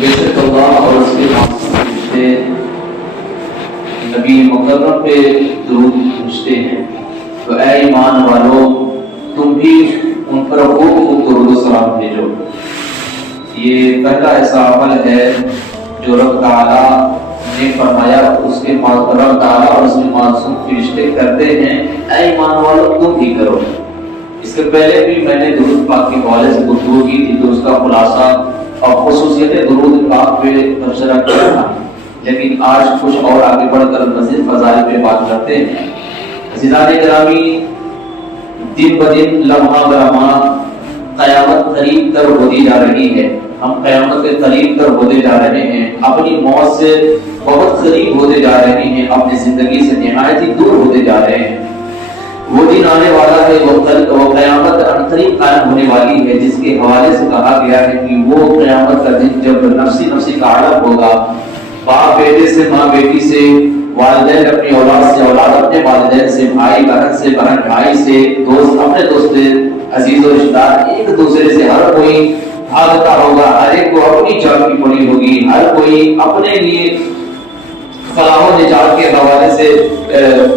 بے شک اللہ اور اس کے معصوم فرشتے نبی مکرم پہ درود پوچھتے ہیں، تو اے ایمان والو تم بھی ان پر خوب درود و سلام بھیجو۔ یہ پہلا ایسا عمل ہے جو رب تعالیٰ نے فرمایا اس کے رب تعالیٰ اور اس کے معصوم فرشتے کرتے ہیں، اے ایمان والو تم بھی کرو۔ اس سے پہلے بھی میں نے درود پاک کے حوالے سے گفتگو کی تھی تو اس کا خلاصہ اور خصوصیت درود پاک پہ تبصرہ کیا تھا، لیکن آج کچھ اور آگے بڑھ کر مزید فضائل پہ بات کرتے ہیں۔ عزیزان گرامی، دن بدن لمحہ برہمہ قیامت قریب تر ہوتی جا رہی ہے، ہم قیامت کے قریب تر ہوتے جا رہے ہیں، اپنی موت سے بہت قریب ہوتے جا رہے ہیں، اپنی زندگی سے نہایت ہی دور ہوتے جا رہے ہیں۔ وہ دن آنے والا ہے، وہ قیامت عنقریب قائم ہونے والی ہے، جس کے حوالے سے کہا گیا ہے کہ وہ قیامت کا دن جب نفسی نفسی کا عالم ہوگا، باپ بیٹے سے، ماں بیٹی سے، والدین اپنی اولاد سے، اولاد اپنے والدین سے، بھائی بہن سے، بہن بھائی سے، دوست اپنے دوست سے، عزیز و رشتہ دار ایک دوسرے سے، ہر کوئی بھاگتا ہوگا، ہر ایک کو اپنی جان کی پڑی ہوگی، ہر کوئی اپنے لیے فلاح و نجات کے حوالے سے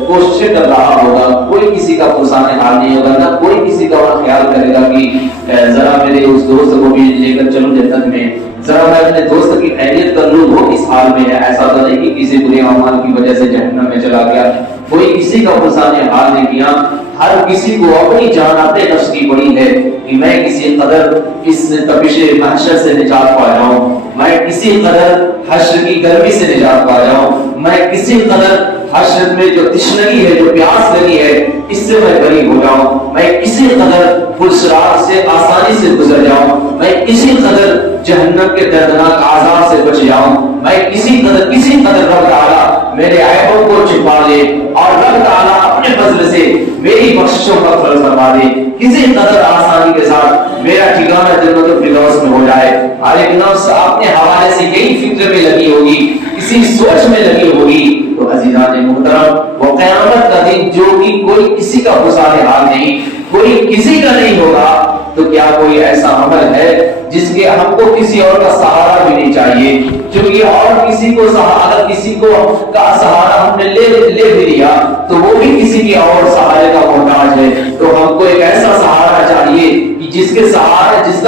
کوشش کر رہا ہوگا، کوئی کسی کا پرسان حال نہیں ہوگا، نہ کوئی کسی کا خیال کرے گا کہ ذرا میرے اس دوست کو بھی لے کر چلو جنت میں، ذرا میں اپنے دوست کی خیریت کر لوں، وہ اس حال میں ہے۔ ایسا تو نہیں کہ کسی برے اعمال کی وجہ سے جہنم میں چلا گیا، کوئی کسی کا پرسان حال نہیں کیا۔ ہر کسی کو اپنی جان اپنے نفس کی پڑی ہے کہ میں کسی قدر اس تپش محشر سے نجات پا جاؤں، میں کسی قدر حشر کی گرمی سے نجات پا جاؤں، میں کسی قدر حشر میں جو تشنگی ہے، جو پیاس لگی ہے، اس سے میں بری ہو جاؤں، میں کسی قدر پرصراط سے آسانی سے گزر جاؤں، میں کسی قدر جہنم کے دردناک عذاب سے بچ جاؤں، میں کسی قدر رب تعالیٰ میرے عیبوں کو چھپا لے اور رب تعالیٰ اپنے فضل سے میری بخششوں کا فرض فرما دے، کسی قدر آسانی کے ساتھ میرا ٹھکانہ جنت الفردوس میں ہو جائے۔ ہر ایک نفس اپنے حوالے سے یہی فکر میں لگی ہوگی، کسی سوچ میں لگی ہوگی۔ تو عزیزان محترم، وہ قیامت کا دن جو کہ کوئی کسی کا پرسان حال نہیں، کوئی کسی کا نہیں ہوگا، تو کیا کوئی ایسا عمل ہے جس کے ہم کو کسی اور کا سہارا بھی نہیں چاہیے؟ کیونکہ اور کسی کو اگر کسی کو کا سہارا ہم نے لے بھی لیا تو وہ بھی کسی کے اور سہارے کا محتاج ہے۔ تو ہم کو ایک ایسا سہارا چاہیے کہ جس کا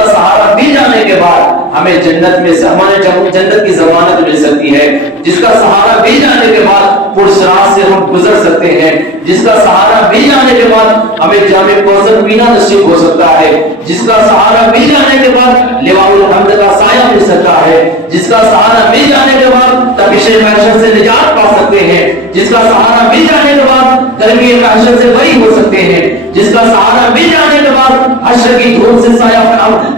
سہارا مل جانے کے بعد ہمیں جنت میں ہمارے جنت کی ضمانت مل سکتی ہے، جس کا سہارا مل جانے کے بعد پرصراط سے ہم گزر سکتے ہیں، جس کا سہارا مل جانے کے بعد ہمیں جامع کوثر پینا نصیب ہو سکتا ہے، جس کا سہارا مل جانے کے بعد لواء الحمد کا سایہ مل سکتا ہے، جس کا سہارا مل جانے کے بعد تپش محشر سے نجات پا سکتے ہیں، جس کا سہارا مل جانے کے بعد گرمی محشر سے بری ہو سکتے ہیں، جس کا سہارا مل جانے کے بعد حشر کی دھوپ سے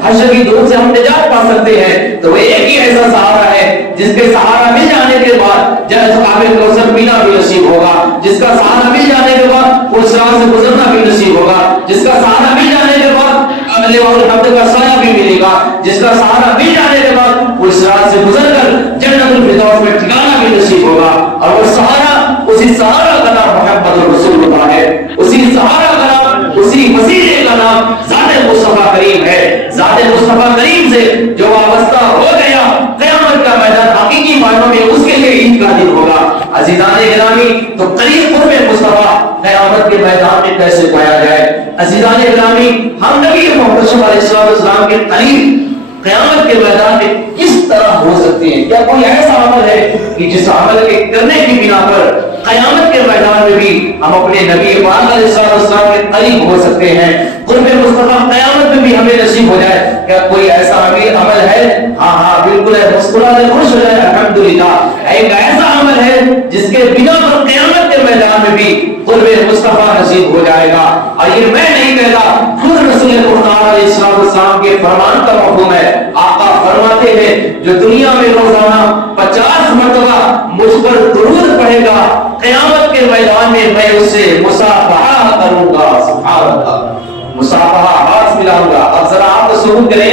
حشر کی دھوپ سے ہم نجات پا سکتے ہیں۔ تو وہ ایک ہی ایسا سہارا ہے جس کے سہارا مل جانے کے بعد جامع کوثر پینا بھی نصیب ہوگا، جس کا سہارا مل جانے کے بعد پرصراط سے گزرنا بھی نصیب ہوگا، جس کا سہارا مل جانے کے بعد لواء الحمد کا سایہ بھی ملے گا، جس کا سہارا مل جانے کے بعد پرصراط سے گزر کر جنت الفردوس میں ٹھکانہ بھی نصیب ہوگا۔ اور وہ سہارا، اسی سہارا کا نام محمد رسول اللہ ہے، اسی سہارا کا نام، اسی وسیلے کا نام ذات مصطفیٰ کریم ہے۔ ذات مصطفیٰ کریم سے جو وابستہ ہو گیا، قیامت کا میدان حقیقی معنوں میں اس کے لیے عید کا دن ہوگا۔ عزیزان گرامی، تو قریب قرب مصطفیٰ قیامت کے میدان میں کیسے پایا جائے؟ عزیزان گرامی، ہم نبی محمد صلی اللہ علیہ وسلم کے قریب قیامت کے میدان میں کس طرح ہو سکتے ہیں؟ کیا کوئی ایسا عمل ہے کہ جس عمل کے کرنے کی بنا پر قیامت کے میدان میں بھی ہم اپنے نبی پاک علیہ السلام کے قریب ہو سکتے ہیں، قرب مصطفیٰ قیامت میں بھی ہمیں نصیب ہو جائے؟ کیا کوئی ایسا عمل ہے؟ ہاں بالکل ہے، مسکراتے خوش ہو جائے الحمدللہ۔ ایک ایسا عمل ہے جس کے بنا پر قیامت کے میدان میں بھی قرب مصطفیٰ نصیب ہو جائے گا۔ اور یہ میں نہیں کہتا، خود رسول اللہ علیہ السلام کے فرمان کا مفہوم ہے۔ آقا فرماتے ہیں جو دنیا میں روزانہ 50 مرتبہ مجھ پر درود پڑھے گا، قیامت کے میدان میں میں اس سے مصافحہ کروں گا۔ سبحان اللہ، مصافحہ، ہاتھ ملاؤں گا۔ اب ذرا آپ تصور کریں،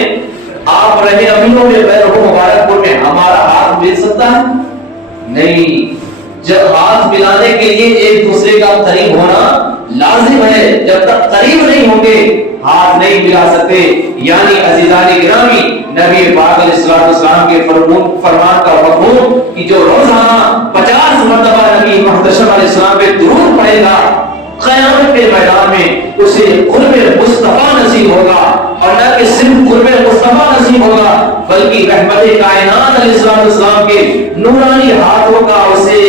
آپ رہے امینوں میں، میں رہوں مبارک پور میں، ہمارا ہاتھ مل سکتا ہے؟ نہیں۔ جب ہاتھ ملانے کے لیے ایک دوسرے کا قریب ہونا لازم ہے، جب تک قریب نہیں ہوں گے ہاتھ نہیں ملا سکتے. یعنی عزیزان گرامی نبی پاک علیہ السلام کے فرمان کا مفہوم کہ جو روزانہ 50 مرتبہ نبی محتشم علیہ السلام پہ درود پڑھے گا قیامت کے میدان میں اسے قرب مصطفیٰ نصیب ہوگا. اور نہ کہ صرف قرب مصطفیٰ نصیب ہوگا بلکہ رحمت کائنات علیہ السلام کے نورانی ہاتھوں کا اسے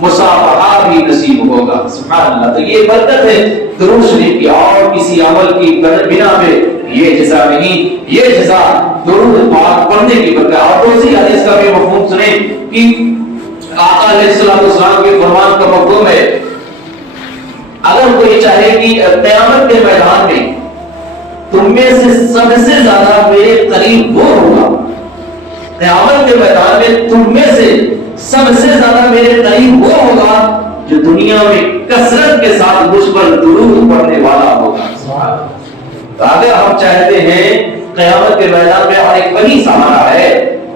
مصافحہ بھی نصیب ہوگا. سبحان اللہ. تو یہ برکت ہے درود شریف کی، اور کسی عمل کی بنا پہ یہ جزا نہیں، یہ جزا درود پاک پڑھنے کی برکت. اور دوسری حدیث کا بھی مفہوم سنیں کہ آقا علیہ السلام کے فرمان کا مفہوم ہے اگر کوئی چاہے کہ قیامت کے میدان میں تم میں سے سب سے زیادہ میرے قریب وہ ہوگا، قیامت کے میدان میں تم میں سے سب سے زیادہ میرے قریب وہ ہوگا جو دنیا میں کثرت کے ساتھ مجھ پر درود پڑھنے والا ہوگا. تو اگر ہم چاہتے ہیں قیامت کے میدان میں، اور ایک وہی سہارا ہے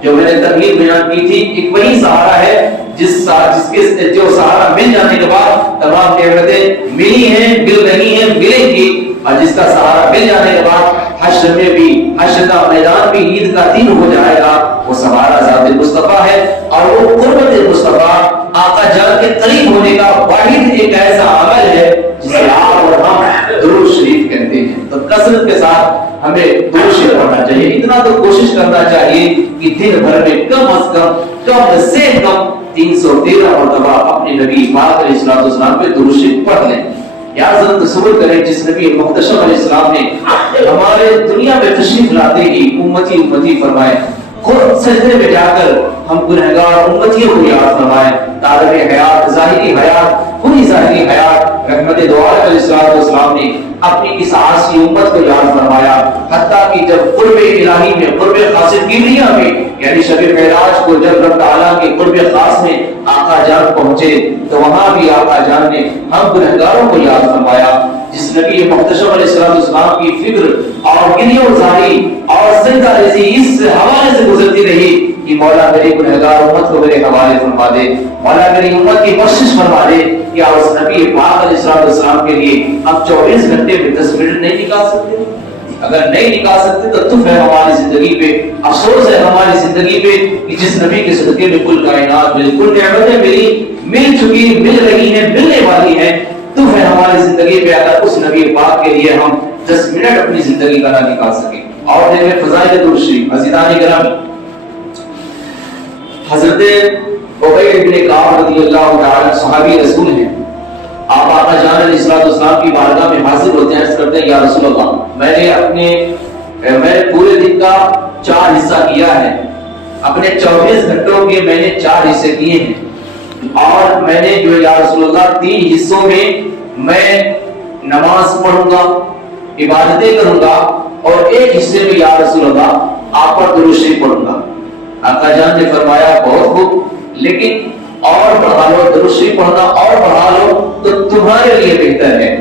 جو میں نے تقریر بیان کی تھی، ایک وہی سہارا ہے جس کے جو سہارا مل جانے کے بعد تمام نعمتیں ملی ہیں، مل رہی ہیں، ملیں گی، اور جس کا سہارا مل جانے کے بعد حشر میں بھی، حشر کا میدان بھی عید کا دن ہو جائے گا. وہ سہارا ذات مصطفیٰ ہے، اور وہ قربت مصطفیٰ آقا جان کے قریب ہونے کا واحد ایک ایسا عمل ہے جسے آپ اور ہم درود شریف کہتے ہیں. تو کثرت کے ساتھ ہمیں درود شریف پڑھنا چاہیے. اتنا تو کوشش کرنا چاہیے کہ دن بھر میں کم از کم سے کم 313 مرتبہ اپنے نبی پاک علیہ السلام پہ درود شریف پڑھ لیں. یا ذرا تصور کریں جس نبی محتشم علیہ السلام نے ہمارے دنیا میں تشریف لاتے ہی امتی امتی فرمائے، خود سجدے میں جا کر ہم گنہگار امتیوں کو یاد فرمائے. طالب حیات، ظاہری حیات، پوری ظاہری حیات رحمت دو عالم علیہ السلام نے اپنی اس عاصی امت کو یاد فرمایا. حتیٰ کہ جب قرب الہی میں، قرب خاص کبریا میں، یعنی شب معراج کو جب رب تعالیٰ کے قرب خاص میں آقا جان پہنچے تو وہاں بھی آقا جان نے ہم گنہگاروں کو یاد فرمایا. جس نبی محتشم علیہ السلام کی فکر اور گریہ زاری اور سجدہ ریزی اس حوالے سے گزرتی رہی کہ مولا میری گنہگار امت کو میرے حوالے فرما دے، مولا میری امت کی بخشش فرما دے. کیا اس نبی پاک علیہ السلام کے لیے ہم 24 گھنٹے میں 10 منٹ نہیں نکال سکتے؟ اگر نہیں نکال سکتے تو تف ہے ہماری زندگی پہ، افسوس ہے ہماری زندگی پہ کہ جس نبی کے صدقے میں کل کائنات بالکل نعمتیں مل چکی، مل رہی ہیں، ملنے والی ہیں. تف ہے ہماری زندگی پہ اگر اس نبی پاک کے لیے ہم 10 منٹ اپنی زندگی کا نہ نکال سکیں. اور دیکھیں فضائل درود شریف. عزیزان گرامی، حضرت عبید بن کعب رضی اللہ تعالی صحابی رسول ہیں. آپ آقا جان علیہ السلام کی بارگاہ میں حاضر ہوتے ہیں، عرض کرتے ہیں یا رسول اللہ میں نے پورے دن کا 4 حصہ کیا ہے، اپنے 24 گھنٹوں کے میں نے 4 حصے کیے ہیں، اور میں نے جو یا رسول اللہ 3 حصوں میں میں نماز پڑھوں گا، عبادتیں کروں گا، اور ایک حصے میں یا رسول اللہ آپ پر درود شریف پڑھوں گا. آقا جان نے فرمایا بہت خوب، لیکن اور بڑھا لو، درود شریف پڑھنا اور بڑھا لو تو تمہارے لیے بہتر ہے.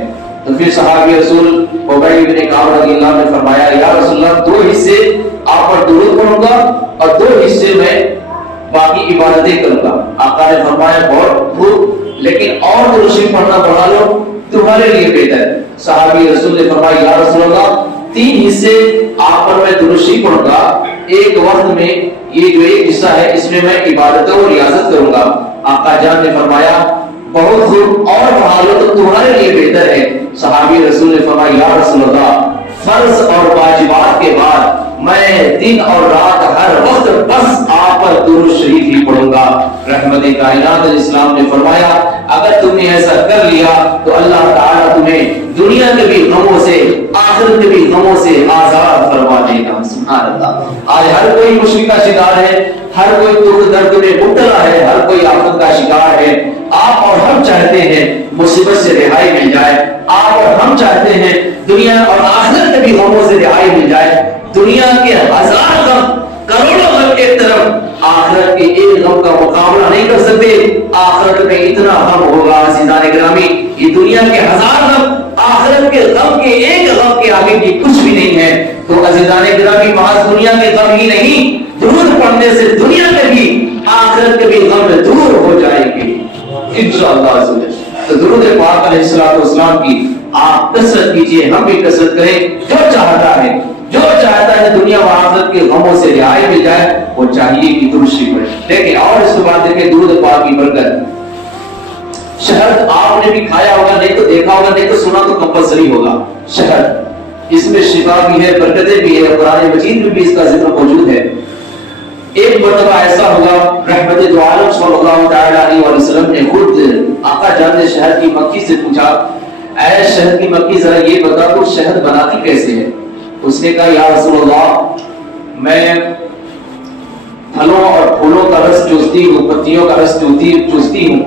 تو پھر صحابی رسول عبید بن کعب رضی اللہ عنہ نے فرمایا یا رسول اللہ 2 حصے آپ پر درود پڑھوں گا اور 2 حصے میں باقی عبادتیں کروں گا. آقا نے فرمایا بہت خوب، لیکن اور درود شریف پڑھنا بڑھا لو تمہارے لیے بہتر ہے. صحابی رسول نے فرمایا یا رسول اللہ 3 حصے آپ پر میں درود شریف پڑھوں گا، ایک وقت میں یہ جو ایک حصہ ہے اس میں میں عبادت اور ریاضت کروں گا. آقا جان نے فرمایا بہت خوب، اور بڑھا لو تو تمہارے لیے بہتر ہے. صحابی رسول نے فرمایا یا رسول اللہ فرض اور واجبات کے بعد میں دن اور رات ہر وقت بس آپ پر درود شریف ہی پڑھوں گا. رحمت کائنات علیہ السلام نے فرمایا اگر تم نے ایسا کر لیا تو اللہ تعالیٰ تمہیں دنیا کے بھی غموں سے، آخرت کے بھی غموں سے آزاد فرما دے گا. سبحان اللہ. آج ہر کوئی مشکل کا شکار ہے، ہر کوئی دکھ درد میں مبتلا ہے، ہر کوئی آفت کا شکار ہے. آپ اور ہم چاہتے ہیں مصیبت سے رہائی مل جائے، آپ اور ہم چاہتے ہیں دنیا اور آخرت کے بھی غموں سے رہائی مل جائے. دنیا کے 1000 غم، کروڑوں غم ایک طرف، آخرت کے ایک غم کا مقابلہ نہیں کر سکتے. آخرت میں اتنا غم ہوگا عزیزان گرامی، یہ دنیا کے 1000 غم آخرت کے غم کے ایک غم کے آگے بھی کچھ بھی نہیں ہے. تو عزیزان گرامی محض دنیا کے غم ہی نہیں، درود پڑھنے سے دنیا کے بھی آخرت کے بھی غم دور ہو جائیں گے انشاءاللہ. تو درود پاک علیہ السلام کی آپ کثرت کیجیے، ہم بھی کثرت کریں۔ جو چاہتا ہے دنیا و آخرت کے غموں سے رہائی مل جائے، وہ چاہیے کہ درود شریف پڑھے۔ دیکھیں اور اس کے بعد دیکھیں درود پاک کی برکت۔ شہد آپ نے بھی کھایا ہوگا، نہیں تو دیکھا ہوگا، نہیں تو سنا تو کمپلسری ہوگا۔ شہد، اس میں شفا بھی ہے، برکتیں بھی ہے، قرآن مجید میں بھی اس کا ذکر موجود ہے۔ ایک مرتبہ ایسا ہوا، رحمت دو عالم صلی اللہ تعالی علیہ وسلم نے خود آقا جان نے شہد کی مکھی سے پوچھا، اے شہد کی مکھی ذرا یہ بتا تو شہد بناتی کیسے ہے؟ اس نے کہا یا رسول اللہ میں پھلوں اور پھولوں کا رس چوستی ہوں، پتیوں کا رس چوستی ہوں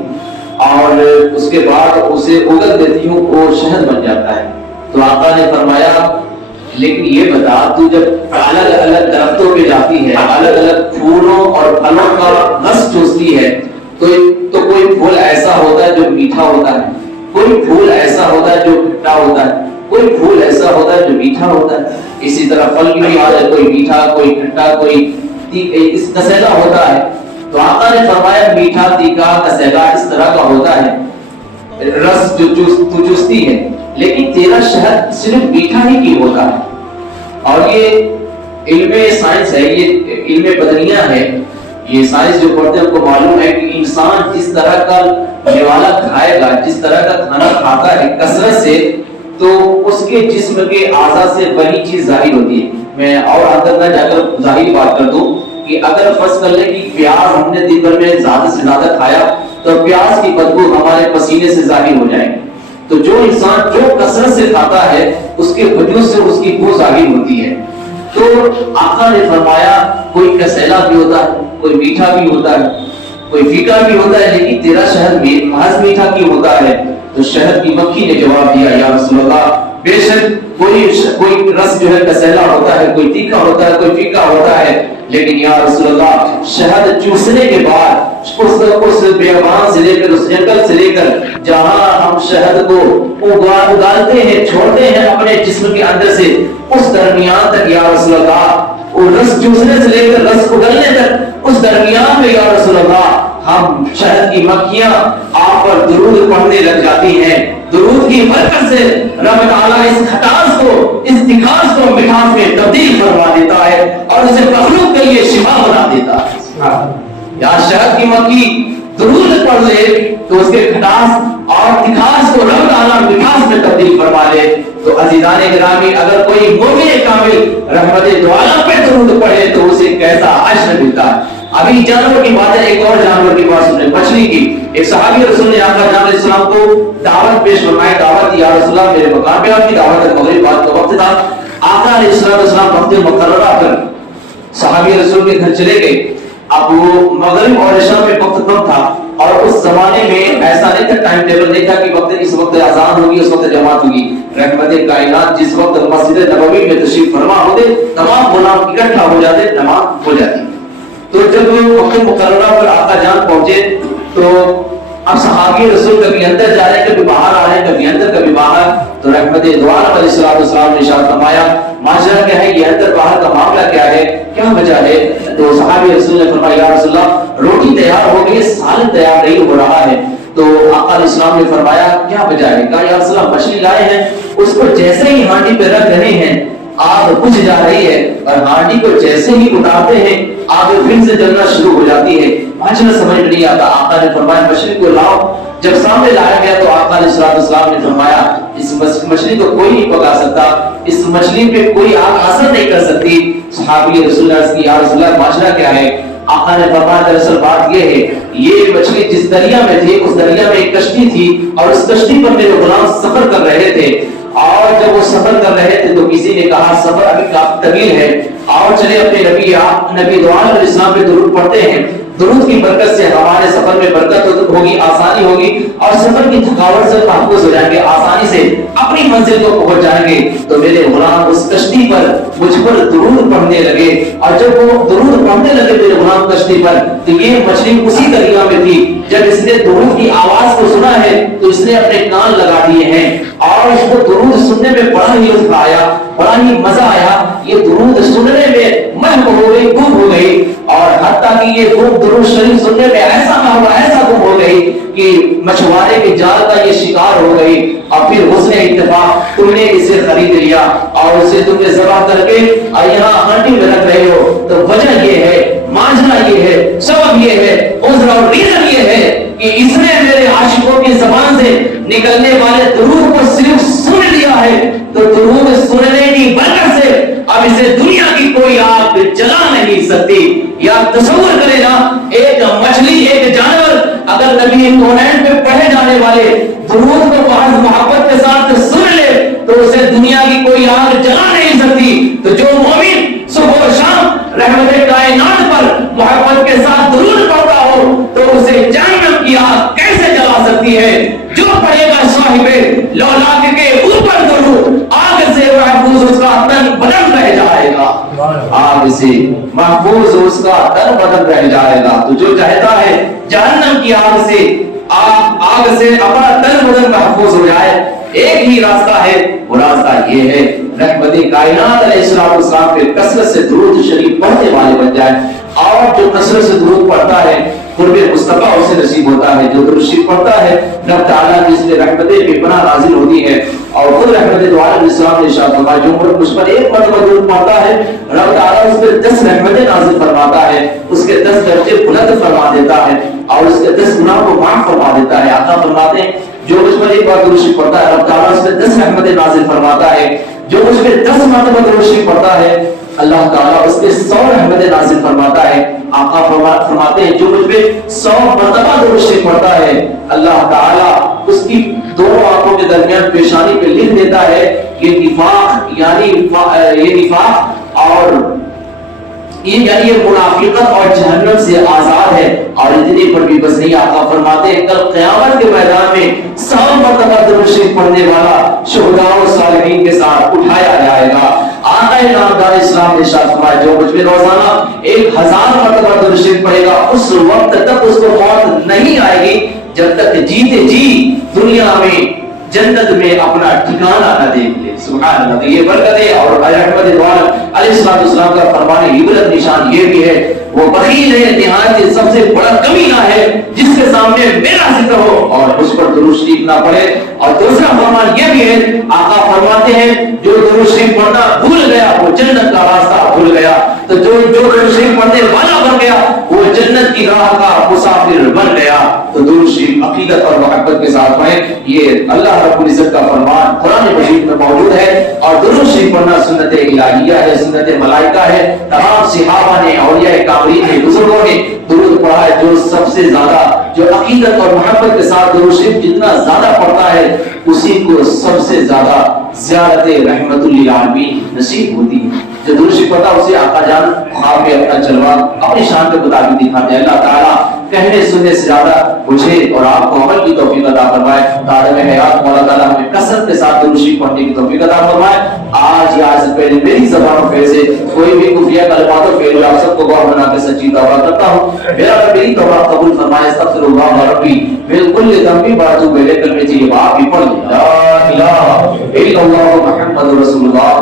اور اس کے بعد اسے اگل دیتی ہوں، وہ شہد بن جاتا ہے۔ تو آقا نے فرمایا لیکن یہ بتا تو جب الگ الگ درختوں پہ جاتی ہے، الگ الگ پھولوں اور پھلوں کا رس چوستی ہے، تو کوئی پھول ایسا ہوتا ہے جو میٹھا ہوتا ہے، کوئی پھول ایسا ہوتا ہے جو کھٹا ہوتا ہے، کوئی پھول ایسا ہوتا ہے جو میٹھا ہوتا ہے۔ اسی طرح پھل کی بھی عادت، کوئی میٹھا، کوئی کھٹا، کوئی اس کسیلا ہوتا ہے۔ تو آقا نے فرمایا میٹھا، تیکھا، کسیلا اس طرح کا ہوتا ہے رس جو تو چوستی ہے، لیکن تیرا شہد صرف میٹھا ہی کی ہوتا ہے۔ اور یہ علم سائنس ہے، یہ علم بدنیہ ہے، یہ سائنس جو پڑھتے ہیں ان کو معلوم ہے کہ انسان جس طرح کا میوہ کھائے گا، جس طرح کا کھانا کھاتا ہے کثرت سے، تو اس کے جسم کے اعضاء سے وہی چیز ظاہر ہوتی ہے۔ میں اور اندر نہ جا کر ظاہری بات کر دوں کہ اگر فرض کر لیں کہ پیاز ہم نے دن بھر میں زیادہ سے زیادہ کھایا تو پیاز کی بدبو ہمارے پسینے سے ظاہر ہو جائے گی۔ تو جو انسان جو کثرت سے کھاتا ہے اس کے وجود سے اس کی بو ظاہر ہوتی ہے۔ تو آقا نے فرمایا کوئی کسیلا بھی ہوتا ہے، کوئی میٹھا بھی ہوتا ہے، کوئی پھیکا بھی ہوتا ہے، لیکن تیرا شہد محض میٹھا کیوں ہوتا ہے؟ تو شہد کی مکھی نے جواب دیا یا رسول اللہ بے شک کوئی رس جو ہے کسیلا ہوتا ہے، کوئی تیکھا ہوتا ہے، کوئی پھیکا ہوتا ہے، لیکن یا رسول اللہ شہد چوسنے کے بعد اس بیابان سے لے کر اس جنگل سے لے کر جہاں ہم شہد کو اگالتے ہیں، چھوڑتے ہیں اپنے جسم کے اندر سے، اس درمیان تک یا رسول اللہ وہ رس چوسنے سے لے کر رس اگلنے تک، اس درمیان میں یا رسول اللہ ہم شہد کی مکھیاں آپ پر درود پڑھنے لگ جاتی ہیں۔ درود کی برکت سے رب تعالیٰ اس کھٹاس کو، اس تکھاس کو مٹھاس میں تبدیل فرما دیتا ہے اور اسے مخلوق کے لیے شفا بنا دیتا ہے۔ یا شہد کی مکھی درود پڑھ لے تو اس کے کھٹاس اور تکھاس کو رب تعالیٰ مٹھاس میں تبدیل فرما لے۔ تو عزیزان گرامی اگر کوئی مومن کامل رحمت دو عالم پہ درود پڑھے تو اسے کیسا اجر ملتا ہے۔ ابھی جانور کی بات ہے، ایک اور جانور کی بات سنیں، مچھلی کی۔ ایک صحابی رسول نے آقا جان علیہ السلام کو دعوت پیش فرمائی، دعوت یا رسول اللہ میرے مقام پہ آپ کی دعوت ہے، مغرب بات کا وقت تھا۔ آقا علیہ السلام وقت مقررہ پر صحابی رسول کے گھر چلے گئے۔ اب وہ مغرب اور عشاء میں وقت کم تھا اور اس زمانے میں ایسا نہیں تھا، ٹائم ٹیبل نہیں تھا کہ وقت اس وقت اذان ہوگی، اس وقت جماعت ہوگی۔ رحمت کائنات جس وقت مسجد نبوی میں تشریف فرما ہوتے تمام غلام اکٹھا ہو جاتے، نماز ہو جاتی۔ تو جب وقت مقررہ پر آقا جان پہنچے تو اب صحابی رسول کبھی اندر جا رہے ہیں، کبھی باہر آ رہے ہیں، کبھی اندر کبھی باہر۔ تو رحمت دو عالم علیہ السلام نے ارشاد فرمایا معاشرہ کیا ہے، یہ اندر باہر کا معاملہ کیا ہے، کیا وجہ ہے؟ تو صحابی رسول نے فرمایا یا رسول اللہ روٹی تیار ہو گئی، سالن تیار نہیں ہو رہا ہے۔ تو آقا علیہ السلام نے فرمایا کیا وجہ ہے؟ کہا یا رسول اللہ مچھلی لائے ہیں، اس کو جیسے ہی ہانڈی پہ رکھ رہے ہیں آگ بجھ جا رہی ہے، اور ہانڈی کو جیسے ہی اٹھاتے ہیں آگ پھر سے جلنا شروع ہو جاتی ہے۔ مجھے سمجھ نہیں آتا۔ آقا نے فرمایا مچھلی کو لاؤ۔ جب سامنے لایا گیا تو آقا علیہ السلام نے فرمایا اس مچھلی کو کوئی نہیں پکا سکتا، اس مچھلی پہ کوئی آگ اثر نہیں کر سکتی۔ صحابی رسول اللہ کی یا رسول اللہ معاشرہ کیا ہے؟ آقا نے فرمایا دراصل بات یہ ہے، یہ مچھلی جس دریا میں تھی اس دریا میں ایک کشتی تھی اور اس کشتی پر میرے غلام سفر کر رہے تھے، اور جب وہ سفر کر رہے تھے تو کسی نے کہا سفر ابھی کافی طویل ہے، اور چلے اپنے نبی دو عالم علیہ السلام پہ درود پڑھتے ہیں، درود کی برکت سے ہمارے سفر میں برکت ہوگی، آسانی ہوگی، اور سفر کی تھکاوٹ سے محفوظ ہو جائیں گے، آسانی سے اپنی منزل کو پہنچ جائیں گے۔ تو میرے غلام اس کشتی پر مجھ پر درود پڑھنے لگے، اور جب وہ درود پڑھنے لگے میرے غلام کشتی پر تو یہ مچھلی اسی دریا میں تھی۔ جب اس نے درود کی آواز کو سنا ہے تو اس نے اپنے کان لگا دیے ہیں، اور اس کو درود سننے میں بڑا ہی لطف آیا، بڑا ہی مزہ آیا، یہ درود سننے میں محو ہو گئی، گم ہو گئی، اور حتیٰ تھا کہ یہ خوب درود شریف سننے میں ایسا نہ ہوا، ایسا گم ہو گئی کہ مچھوارے کے جال کا یہ شکار ہو گئی، اور پھر حسن اتفاق تم نے اسے خرید لیا اور اسے تم نے ذبح کر کے یہاں ہانڈی میں رکھ رہے ہو، تو وجہ یہ ہے، ماجرا یہ ہے، سبب یہ ہے، عذر اور ریزن یہ ہے کہ اس نے میرے عاشقوں کی زبان سے نکلنے والے درود کو صرف سن لیا ہے، تو درود سننے کی برکت سے اب اسے دنیا کی کوئی آگ جلا نہیں سکتی۔ یا تصور کرے نا، ایک مچھلی، ایک جانور اگر نبی کونین پہ پڑھے جانے والے درود کو بہت محبت کے ساتھ سن لے تو اسے دنیا کی کوئی آگ جلا نہیں سکتی۔ تو جو مومن صبح و شام رحمت کائنات پر محبت کے ساتھ درود پڑھتا ہو تو اسے جہنم کی آگ کیسے جلا سکتی ہے؟ جو پڑھے گا صاحب لولاک کے اوپر درود، آگ سے محفوظ اس کا تن بدن رہ جائے گا، آگ سے محفوظ اس کا تن بدن رہ جائے گا۔ تو جو چاہتا ہے جہنم کی آگ سے اپنا تن بدن محفوظ ہو جائے، ایک ہی راستہ ہے، وہ راستہ یہ ہے رحمت کائنات علیہ السلام پہ کثرت سے درود شریف پڑھنے والے بن جائے، اور جو کثرت سے درود پڑھتا ہے قرب مصطفیٰ اسے نصیب ہوتا ہے۔ جو درود شریف پڑھتا ہے رب تعالیٰ کی اس میں رحمتیں بے پناہ نازل ہوتی ہے، اور خود رحمت دو عالم السلام نے ارشاد فرمایا جو مجھ پر ایک مرتبہ درود پڑھتا ہے رب تعالیٰ اس پہ 10 رحمتیں نازل فرماتا ہے، اس کے 10 درجے بلند فرما دیتا ہے، اور اس کے 10 گناہ کو معاف فرما دیتا ہے۔ آقا فرماتے ہیں جو مجھ پر ایک بار درود شریف پڑھتا ہے رب تعالیٰ اس پہ 10 رحمتیں نازل فرماتا ہے، جو مجھ پہ 10 مرتبہ درود شریف پڑھتا ہے اللہ تعالیٰ اس پہ 100 رحمتیں نازل فرماتا ہے۔ آقا فرماتے ہیں جو مجھ پہ 100 مرتبہ درود شریف پڑھتا ہے اللہ تعالیٰ اس کی دونوں آنکھوں کے درمیان پیشانی پہ لکھ دیتا ہے یہ نفاق اور یہ منافقت اور جہنم سے آزاد ہے۔ اور اتنے پر بھی بس نہیں، آقا فرماتے ہیں کل قیامت کے میدان میں 100 مرتبہ درود شریف پڑھنے والا شہداء و صالحین کے ساتھ اٹھایا جائے گا۔ آقا نامدار اسلام نے ارشاد فرمایا جو مجھ پہ روزانہ 1000 مرتبہ درود شریف پڑھے گا اس وقت تک اس کو موت نہیں آئے گی جب تک جیتے جی دنیا میں جنت میں اپنا ٹھکانہ نہ دیکھ لے۔ سبحان اللہ۔ یہ برکت ہے، اور احمد دوار علیہ السلام کا فرمان عبرت نشان یہ بھی ہے وہ بخیل ہے، نہایت سب سے بڑا کمینہ ہے جس کے سامنے میرا ذکر ہو اور اس پر درود شریف نہ پڑھے۔ اور دوسرا فرمان یہ بھی ہے آقا فرماتے ہیں جو درود شریف پڑھنا بھول گیا وہ جنت کا راستہ بھول گیا، تو جو درود شریف پڑھنے والا بن گیا وہ جنت کی راہ کا مسافر بن گیا۔ تو درود شریف عقیدت اور محبت کے ساتھ پڑھیں، یہ اللہ رب العزت کا فرمان قرآن مجید میں موجود ہے۔ اور درود شریف پڑھنا سنت الہیہ ہے، سنت ملائکہ ہے۔ تمام صحابہ نے، اولیاء کاملین نے، بزرگوں نے درود پڑھا ہے۔ جو سب سے زیادہ جو عقیدت اور محبت کے ساتھ درود شریف جتنا زیادہ پڑھتا ہے اسی کو سب سے زیادہ زیارت رحمت للعالمین نصیب ہوتی ہے۔ جو درود شریف پڑھتا اسے آقا جان خواب میں اپنا جلوہ اپنی شان کے مطابق دکھاتے ہیں۔ اللہ تعالیٰ کہنے سننے سے زیادہ مجھے اور آپ کو عمل کی توفیق عطا فرمائے۔ دارِ میں حیات مولا تعالیٰ ہمیں کثرت کے ساتھ درود شریف پڑھنے کی توفیق عطا فرمائے۔ آج یا آج سے پہلے میری زبان پہ سے کوئی بھی کفریہ کلمات و فعل آپ سب کو گواہ بنا کے سچی توبہ کرتا ہوں۔ میرا رب میری توبہ قبول فرمائے۔ استغفر اللہ ربی من کل ذنب واتوب الیہ۔ کلمہ طیبہ آپ بھی پڑھ لیں لا الہ الا اللہ محمد رسول اللہ۔